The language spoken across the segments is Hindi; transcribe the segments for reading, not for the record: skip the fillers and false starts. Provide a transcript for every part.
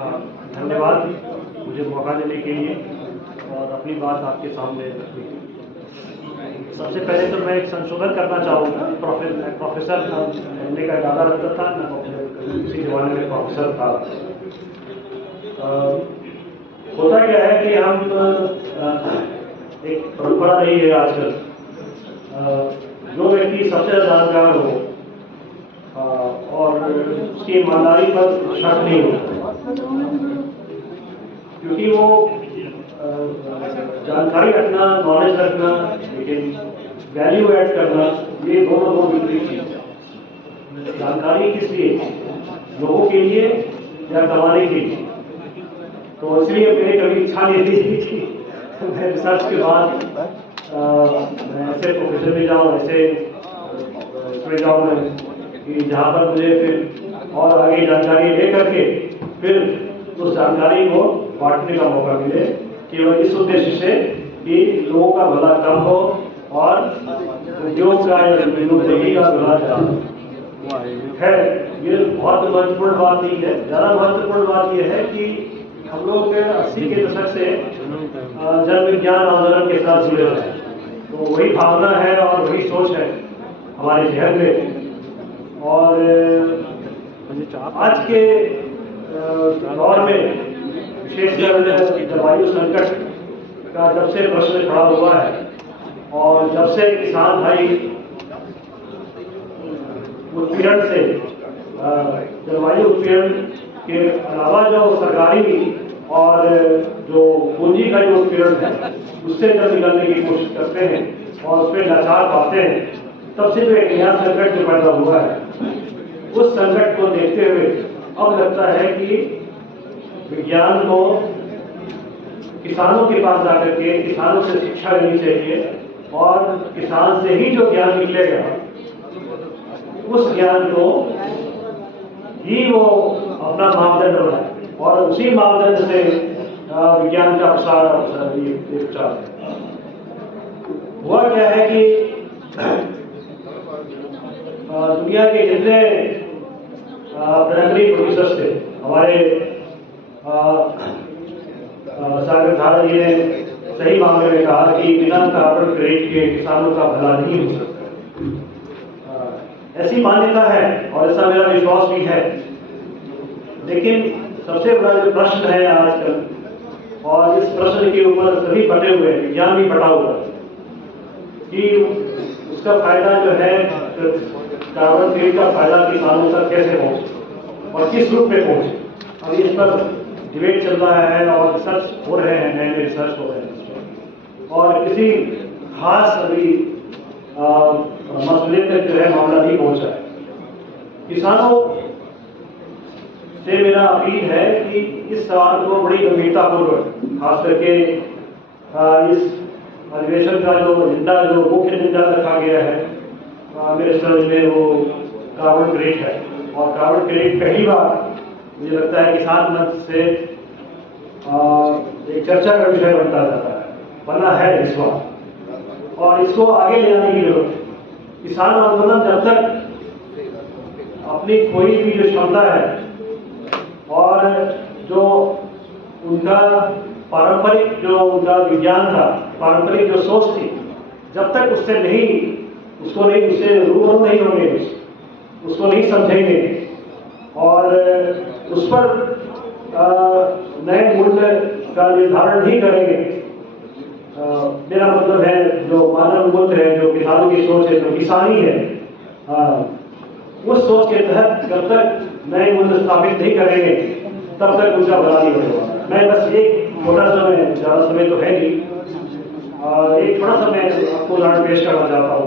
धन्यवाद मुझे मौका देने के लिए और अपनी बात आपके सामने रखने के लिए। सबसे पहले तो मैं एक संशोधन करना चाहूँगा। प्रोफेसर बनने का इरादा रखता था, मैं किसी जमाने में प्रोफेसर था। होता क्या है कि हम एक परंपरा रही है आजकल, जो व्यक्ति सबसे ज़्यादा जानकार हो और उसकी ईमानदारी पर शक नहीं होता, क्योंकि वो जानकारी रखना, नॉलेज रखना, लेकिन वैल्यू ऐड करना, ये दोनों दो विपरीत चीज़। जानकारी किस लिए? लोगों के लिए या कमाने के लिए? तो इसलिए मेरी कभी इच्छा नहीं थी कि मैं रिसर्च के बाद मैं ऐसे प्रोफेशन में जाऊँ, ऐसे इसमें जाऊँ मैं कि जहाँ पर मुझे फिर और आगे जानकारी ले करके फिर उस जानकारी को बांटने का मौका मिले, केवल इस उद्देश्य से कि लोगों का भला कम हो और उद्योग का या उद्योगी का भला ज़्यादा है। ये बहुत महत्वपूर्ण बात नहीं है। ज़्यादा महत्वपूर्ण बात यह है कि हम लोग 80 के दशक से जन विज्ञान आंदोलन के साथ जुड़े हुए हैं, तो वही भावना है और वही सोच है हमारे जहन में। और आज के दौर में विशेषकर जलवायु संकट का जब से प्रश्न खड़ा हुआ है और जब से किसान भाई उत्पीड़न से, जलवायु उत्पीड़न के अलावा जो सरकारी और जो पूंजी का जो उत्पीड़न है उससे जब निकलने की कोशिश करते हैं और उस पर लाचार पाते हैं, तब से जो एक नया संकट जो पैदा हुआ है, उस संकट को देखते हुए अब लगता है कि विज्ञान को किसानों के पास जाकर के किसानों से शिक्षा लेनी चाहिए और किसान से ही जो ज्ञान निकलेगा उस ज्ञान को ही वो अपना मापदंड बनाए और उसी मापदंड से विज्ञान का प्रसार विचार है। हुआ क्या है कि दुनिया के जितने प्राइमरी प्रोड्यूसर्स थे, हमारे सागर धारा जी ने सही मामले में कहा कि बिना कार्बन क्रेडिट के किसानों का भला नहीं हो सकता। ऐसी मान्यता है और ऐसा मेरा विश्वास भी है, लेकिन सबसे बड़ा जो प्रश्न है आजकल, और इस प्रश्न के ऊपर सभी बटे हुए हैं, विज्ञान भी बटा हुआ है कि उसका फायदा जो है, कार्बन क्रेडिट का फायदा किसानों तक कैसे पहुंचे और किस रूप में पहुंचे। अब इस पर डिबेट चल रहा है और रिसर्च हो रहे हैं, नए रिसर्च हो रहे हैं और किसी खास अभी मसले तक जो है मामला नहीं पहुंचा है। किसानों से मेरा अपील है कि इस सवाल को बड़ी गंभीरतापूर्वक, खास करके इस अधिवेशन का जो एजेंडा, जो मुख्य एजेंडा रखा गया है, मेरे समझ में वो कार्बन क्रेडिट है। और कार्बन क्रेडिट पहली बार मुझे लगता है किसान मंच से एक चर्चा का विषय बनता जाता है, बना है इस बार, और इसको आगे ले जाने की जरूरत है। किसान आंदोलन जब तक अपनी खोई हुई जो क्षमता है और जो उनका पारंपरिक, जो उनका विज्ञान था, पारंपरिक जो सोच थी, जब तक उससे रूबरू नहीं होंगे, उसको नहीं समझेंगे और उस पर नए मूल्य का निर्धारण नहीं करेंगे, मेरा मतलब है जो मानव मूल्य है, जो किसानों की सोच है, जो किसानी है, उस सोच के तहत जब तक नए मूल्य स्थापित नहीं करेंगे तब तक उनका भला नहीं होगा। मैं बस एक छोटा सा, मैं ज़्यादा समय तो है नहीं, एक थोड़ा सा मैं आपको उदाहरण पेश करना चाहता हूँ।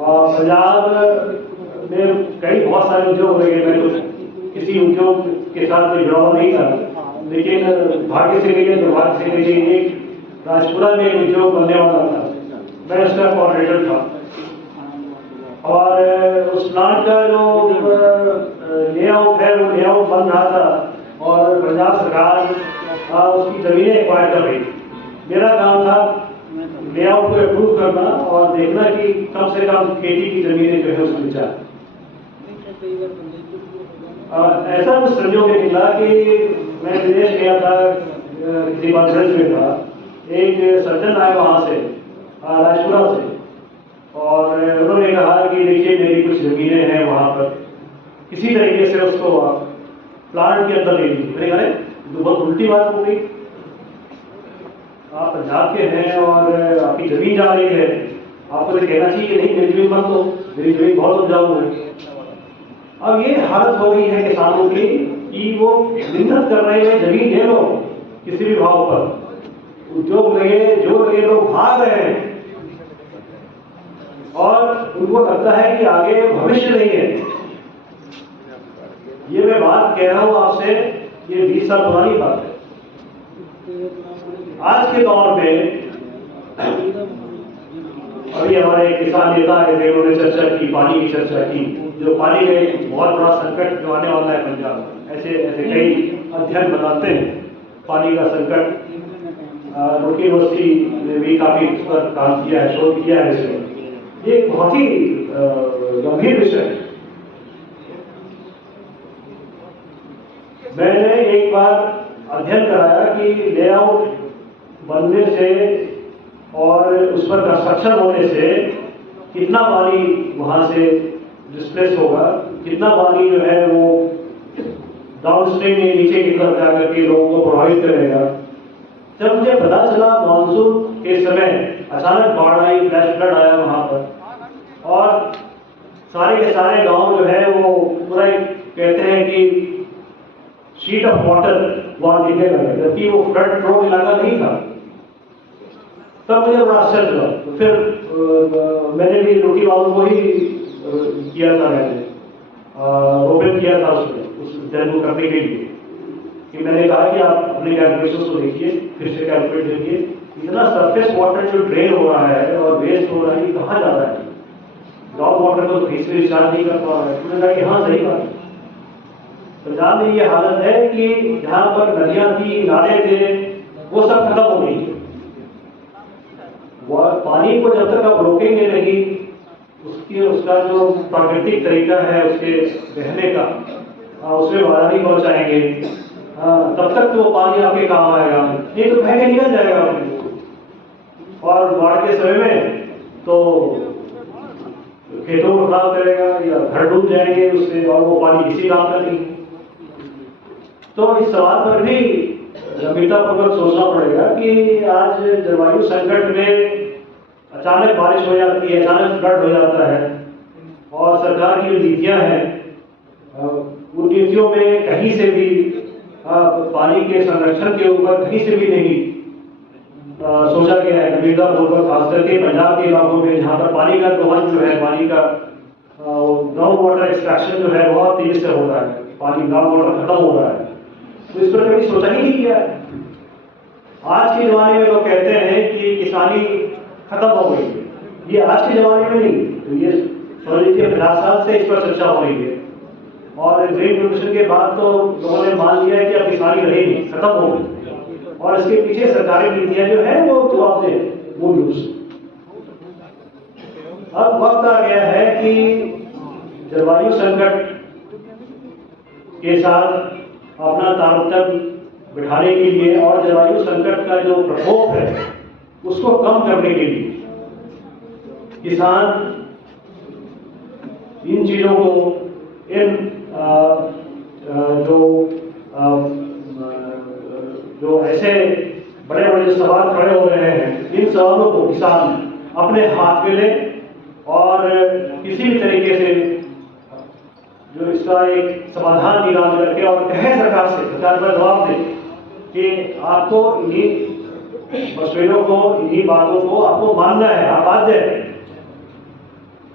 पंजाब में कई बहुत सारे उद्योग लगे, मैं तो किसी उद्योग के साथ जुड़ा हुआ नहीं था, लेकिन भाग्य से लिए दुर्भाग्य से लिए एक राजपुरा में एक उद्योग बनने वाला था, मैं उसका कोऑर्डिनेटर था और उस प्लांट का जो लेआउट है वो लेआउट बन रहा था और पंजाब सरकार उसकी जमीनें एक्वायर कर रही। मेरा काम था लेआउट को अप्रूव करना और देखना कि कम से कम खेती की जमीनें जो है उसमें जाए। ऐसा कुछ संयोग निकला कि मैं विदेश गया था, किसी कॉन्फ्रेंस में था, एक सर्जन आए वहाँ से, राजपुरा से, और उन्होंने कहा कि देखिए मेरी कुछ ज़मीनें हैं वहाँ पर, किसी तरीके से उसको आप प्लांट के अंदर ले लीजिए। मैंने कहा तो बहुत उल्टी बात हो गई, आप पंजाब के हैं और आपकी जमीन जा रही है, आपको तो कहना चाहिए कि नहीं मेरी जमीन मत लो, मेरी जमीन बहुत उपजाऊ है। अब ये हालत हो गई है किसानों की कि वो मिन्नत कर रहे हैं जमीन ले लो किसी भी भाव पर, उद्योग लगे जो लगे लोग भाग रहे हैं और उनको लगता है कि आगे भविष्य नहीं है। ये मैं बात कह रहा हूं आपसे, ये 20 साल पुरानी बात है। आज के दौर में अभी हमारे किसान नेता आए थे, उन्होंने चर्चा की, पानी की चर्चा की, जो पानी का एक बहुत बड़ा संकट जो आने वाला है पंजाब में। ऐसे ऐसे कई अध्ययन बताते हैं पानी का संकट। रोटी यूनिवर्सिटी ने भी काफी इस पर काम किया है, शोध किया है इसमें। ये एक बहुत ही गंभीर विषय है। मैंने एक बार अध्ययन कराया कि लेआउट बनने से और उस पर कंस्ट्रक्शन होने से कितना पानी वहां से डिस्प्लेस होगा, कितना पानी जो है वो डाउनस्ट्रीम में नीचे की तरफ जाकर के लोगों को प्रभावित करेगा। जब मुझे पता चला मानसून के समय अचानक बाढ़ आई, फ्लैश फ्लड आया वहां पर, और सारे के सारे गांव जो है वो पूरा कहते हैं कि शीट ऑफ वाटर वहां दिखने लगे, जबकि वो फ्लड प्रोन इलाका नहीं था। तब मुझे बड़ा आश्चर्य हुआ। तो फिर मैंने भी रोटी वालों को ही किया था, मैंने ओपन किया था उसमें उस अध्ययन को करने के लिए कि मैंने कहा कि आप अपने कैलकुलेशंस को देखिए, फिर से कैलकुलेट देखिए, इतना सरफेस वाटर जो ड्रेन हो रहा है और वेस्ट हो रहा है, ये कहाँ जा रहा है? ग्राउंड वाटर को कहीं से रिचार्ज नहीं कर पा रहा है। मैंने कहा कि हाँ सही बात है, पंजाब में ये हालत है कि जहां पर नदियां थी, नाले थे, वो सब खत्म हो गई। पानी को जब तक आप रोकेंगे नहीं, उसका जो प्राकृतिक तरीका है उसके बहने का, उसमें बाधा नहीं पहुंचाएंगे, तब तक तो वो पानी आपके काम आएगा, नहीं तो बह के निकल जाएगा। और बाढ़ के समय में तो खेतों को खराब करेगा या घर डूब जाएंगे उससे, और वो पानी किसी काम का नहीं। तो इस सवाल पर भी गंभीरतापूर्वक सोचना पड़ेगा कि आज जलवायु संकट में अचानक बारिश हो जाती है, अचानक फ्लड हो जाता है, और सरकार की नीतियां हैं उन नीतियों में कहीं से भी पानी के संरक्षण के ऊपर कहीं से भी नहीं सोचा गया है गंभीरतापूर्वक। खास करके पंजाब के इलाकों में जहाँ पर पानी का दोहन जो है, पानी का ग्राउंड वाटर एक्सट्रैक्शन जो है बहुत तेजी से हो रहा है, पानी ग्राउंड वाटर खत्म हो रहा है, तो इस पर कभी सोचा ही नहीं किया है। आज के जमाने में लोग कहते हैं कि किसानी खत्म हो गई है, ये आज के जमाने में नहीं, तो ये समझ लीजिए 50 साल से इस पर चर्चा हो रही है। और ग्रीन रेवोल्यूशन के बाद तो लोगों ने मान लिया है कि अब किसानी रहेगी, खत्म हो गई, और इसके पीछे सरकारी नीतियां जो है वो जवाब दे मूल रूप से। अब वक्त आ गया है कि जलवायु संकट के साथ अपना तारतम्य बिठाने के लिए और जलवायु संकट का जो प्रकोप है उसको कम करने के लिए किसान इन चीजों को, इन जो ऐसे बड़े बड़े सवाल खड़े हो रहे हैं, इन सवालों को किसान अपने हाथ में ले और किसी भी तरीके से जो इसका एक समाधान निकाल करके और कहे सरकार से, सरकार पर जवाब दे कि आपको इन्हीं मसलों को, इन्हीं बातों को आपको मानना है, आप बाध्य है।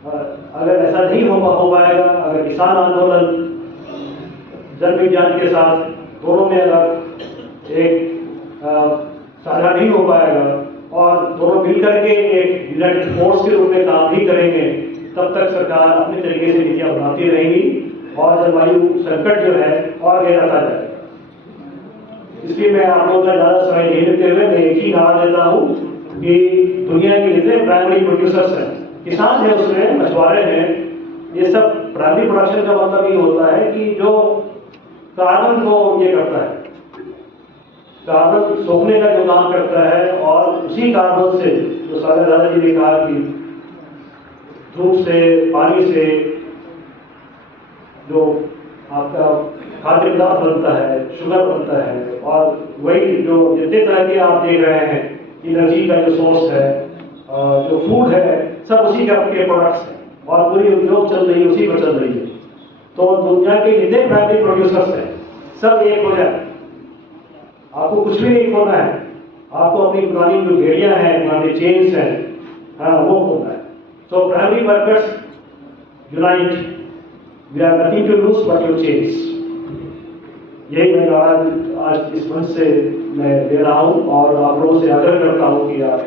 अगर ऐसा नहीं हो पाएगा, अगर किसान आंदोलन जन विज्ञान के साथ दोनों में अगर एक साझा नहीं हो पाएगा और दोनों मिलकर के एक यूनाइटेड फोर्स के रूप में काम नहीं करेंगे, तब तक सरकार अपने तरीके से नीतियां बनाती रहेगी और जलवायु संकट जो है और गहराता जाएगा। इसलिए मैं आप लोगों का ज्यादा समय नहीं लेते हुए मैं एक ही नारा देता हूँ कि दुनिया के जितने प्राइमरी प्रोड्यूसर्स हैं, किसान है, उसमें मछुआरे हैं, ये सब प्राइमरी प्रोडक्शन का मतलब ये होता है कि जो कार्बन को ये करता है, कार्बन सोखने का जो काम करता है, और उसी कार्बन से जो सागर दादाजी ने कहा कि धूप से, पानी से जो आपका खाद्य पदार्थ बनता है, शुगर बनता है, और वही जो जितने तरह के आप देख रहे हैं एनर्जी का जो सोर्स है, जो फूड है, सब उसी के प्रोडक्ट्स हैं, और पूरी उद्योग चल रही है उसी पर चल रही है। तो दुनिया के जितने प्राइमरी प्रोड्यूसर्स हैं सब एक हो जाए, आपको कुछ भी नहीं खोना है, आपको अपनी पुरानी जो भेड़ियां हैं, पुराने चेन्स हैं, हाँ वो खोना है। So primary workers unite, we are nothing to lose but your chains. यही मैं आज इस मंच से मैं दे रहा हूँ, और आप लोगों से आग्रह करता हूँ कि आप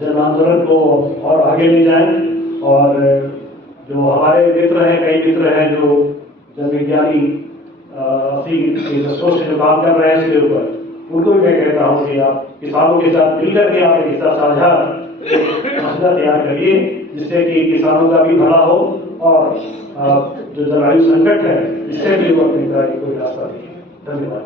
जन आंदोलन को और आगे ले जाएं, और जो हमारे मित्र हैं, कई मित्र हैं जो जन विज्ञानी अपनी दस्तों से जो काम कर रहे हैं इसके ऊपर, उनको भी मैं कहता हूँ कि आप किसानों के साथ मिलकर के आप एक हिस्सा साझा मसला तैयार करिए, जिससे कि किसानों का भी भला हो, और जो जलवायु संकट है इससे भी वो अपनी तरह की कोई रास्ता नहीं है। धन्यवाद।